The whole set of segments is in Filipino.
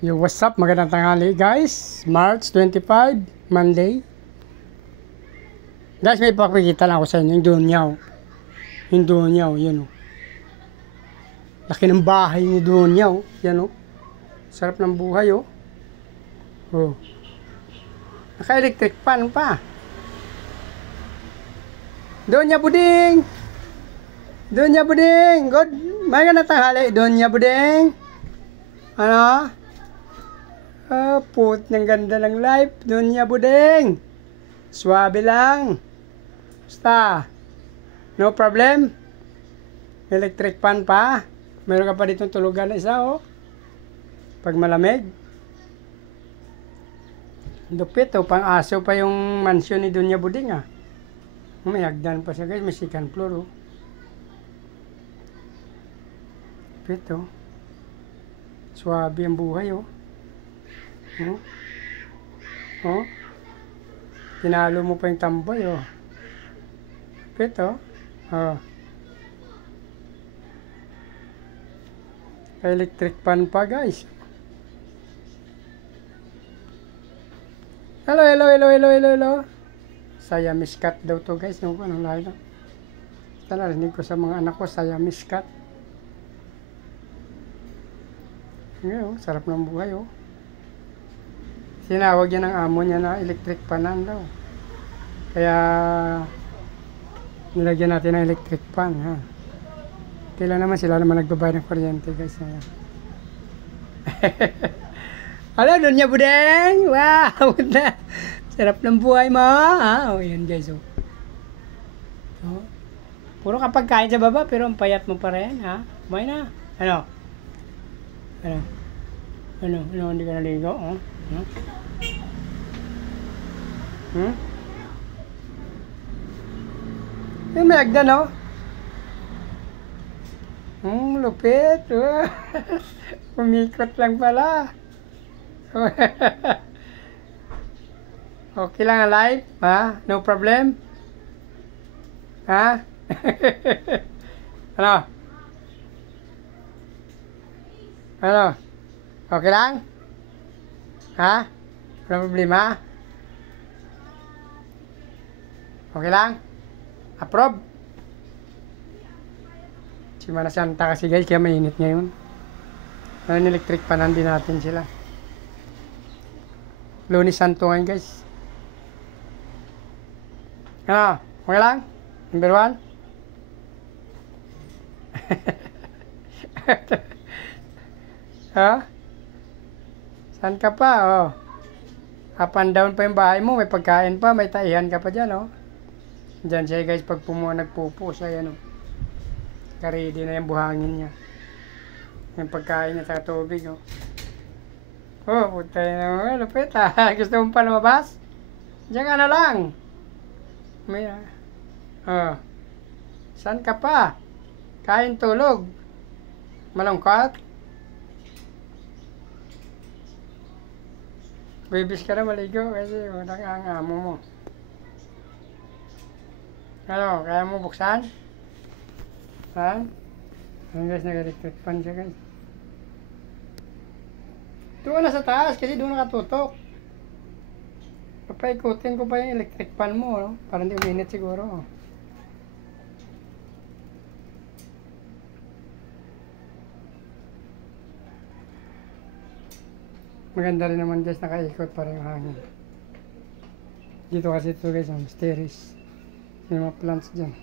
Yo, what's up? Magandang tanghali guys. March 25, Monday. Guys, may pakikita lang ako sa inyo. Yung Donyaw. Yung Donyaw, yan o. Laki ng bahay ni Donyaw. Yan o. Sarap ng buhay o. Oh. Naka-electric fan pa. Donya Buding! Donya Buding! Good. Magandang tanghali. Donya Buding. Ano? Oh, put ng ganda ng life. Donya Buding. Swabe lang. Basta. No problem. Electric fan pa. Meron ka pa ditong tulugan na isa, oh. Pag malamig. Dupit, oh. Pang aso pa yung mansion ni Donya Buding, ah. May hagdan pa siya, guys. May second floor, oh. Dupit, oh. Swabe ang buhay, oh. Oh. Oh. Tinalo mo pa yung tambay, oh. Dupit, oh. Oh. Electric fan pa, guys. Hello. Siamese cat daw to, guys. No, anong lahi na? Basta narinig ko sa mga anak ko, Siamese cat. Ngayon, sarap ng buhay, oh. Sinawag yan ng amo niya na electric fanan daw. Kaya, nilagyan natin ng electric fan, ha. Kailan naman sila naman nagbabayad ng kuryente, guys. Hala, Donya Buding! Wow! Sarap ng buhay mo! Ah, oh, yan, guys, oh. Oh. Puro kapag kain sa baba, pero ang payat mo pa rin, ha? Kumain na. Ano? Hindi ka naligo, oh? Huh? Yung may agdan, oh. Lupit. Umikot lang pala. Okay lang ang life, ha? No problem? Ha? Ano? Ano? Okay lang? Ha? Walang problema? Okay lang? Approve? Si Mana Santa kasi, guys, kaya mainit ngayon. Ano, electric panan din natin sila. Lunes Santo ngayon, guys. Ano? Okay lang? Number 1? Ha? Saan ka pa? Oh. Up and down pa yung bahay mo. May pagkain pa. May taihan ka pa dyan, oh. Dyan siya, guys. Pag nagpupo siya, yan, oh. Karedy na yung buhangin niya. Yung pagkain niya sa tubig, oh. Oh, puta na. Lupit, ha. Gusto mo pa lumabas? Diyan ka na lang. May, oh. Saan ka pa? Kain, tulog. Malungkot? Bibis ka na maligo kasi walang ang amo mo. Ano, kaya mo buksan? Ha? Ayan, guys, nag-electric fan siya, guys. Doon na sa taas kasi doon nakatutok. Papaikutin ko pa yung electric fan mo, no? Para hindi uminit siguro. Maganda rin naman, guys, nakaikot para yung hangin. Dito kasi ito, guys, ang terrace. May mga plants dyan.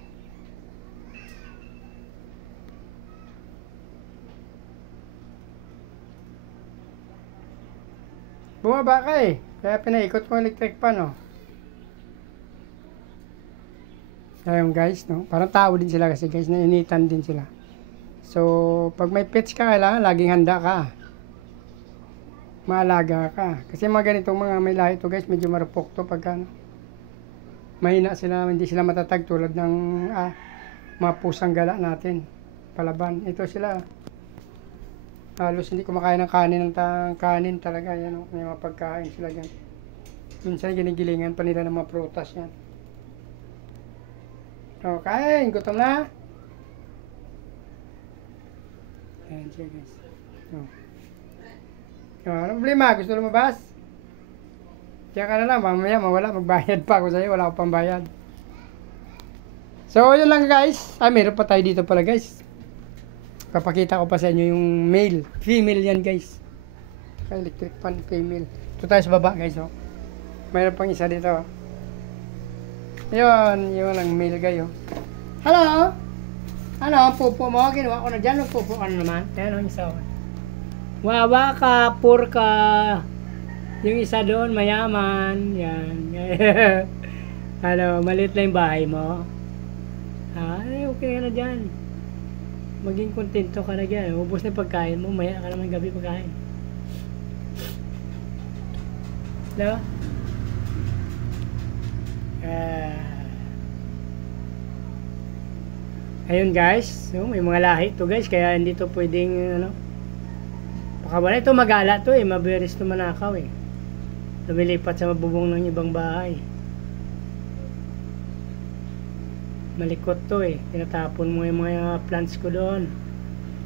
Bumaba ka eh. Kaya pinaikot mo electric fan, oh. Ayun, guys, no? Parang tao din sila kasi, guys, nainitan din sila. So, pag may pets ka, kailangan laging handa ka. Maalaga ka. Kasi mga ganitong mga may lahi to, guys, medyo marupok to pagka, no? Mahina sila, hindi sila matatag tulad ng mga pusang gala natin. Palaban. Ito sila. Halos hindi kumakain ng kanin talaga. Yan, oh. May mga pagkain sila dyan. Minsan ginigilingan pa nila ng mga prutas yan. So, kain. Gutom na. Ayan siya, guys. Oh. Ano problema? Gusto lumabas? Diyan ka na lang, mamaya mawala, magbayad pa ako sa'yo, wala akong pambayad. So, yun lang guys. Meron pa tayo dito pala guys. Papakita ko pa sa inyo yung male. Female yan guys. Electric fan, female. Ito tayo sa baba guys, oh. Mayroon pang isa dito. Yun, yun ang male guys, oh. Hello? Ano, ang pupo mo? Kinuha ko na dyan, ang pupo ka na naman. Ayan, ang isa, oh. Wawa ka, poor ka. Yung isa doon, mayaman. Yan. Ano, maliit lang yung bahay mo. Ay, okay ka na dyan. Maging kontento ka na dyan. Ubus na yung pagkain mo. Maya ka naman gabi pagkain. No? Ayun guys. So, may mga lahi to guys. Kaya hindi to pwedeng ano. Pakawala. Ito magala to eh. Mabiris to manakaw eh. Lumilipat sa mabubong ng ibang bahay. Malikot to eh. Tinatapon mo yung mga plants ko doon.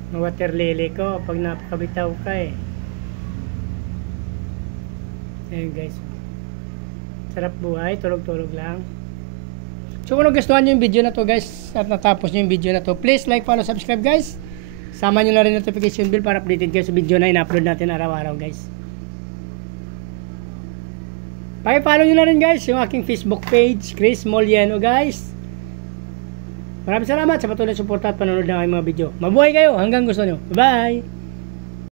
Mga water lily ko pag napakabitaw ka eh. Ayun guys. Sarap buhay. Tulog-tulog lang. So kung nagustuhan nyo yung video na to guys at natapos nyo yung video na to, please like, follow, subscribe guys. Sama nyo na rin notification bell para updated kayo sa video na in-upload natin araw-araw guys. Paki-follow nyo na rin guys yung aking Facebook page, Chris Moliano guys. Maraming salamat sa patuloy suporta at panonood ng aking mga video. Mabuhay kayo hanggang gusto nyo. Bye!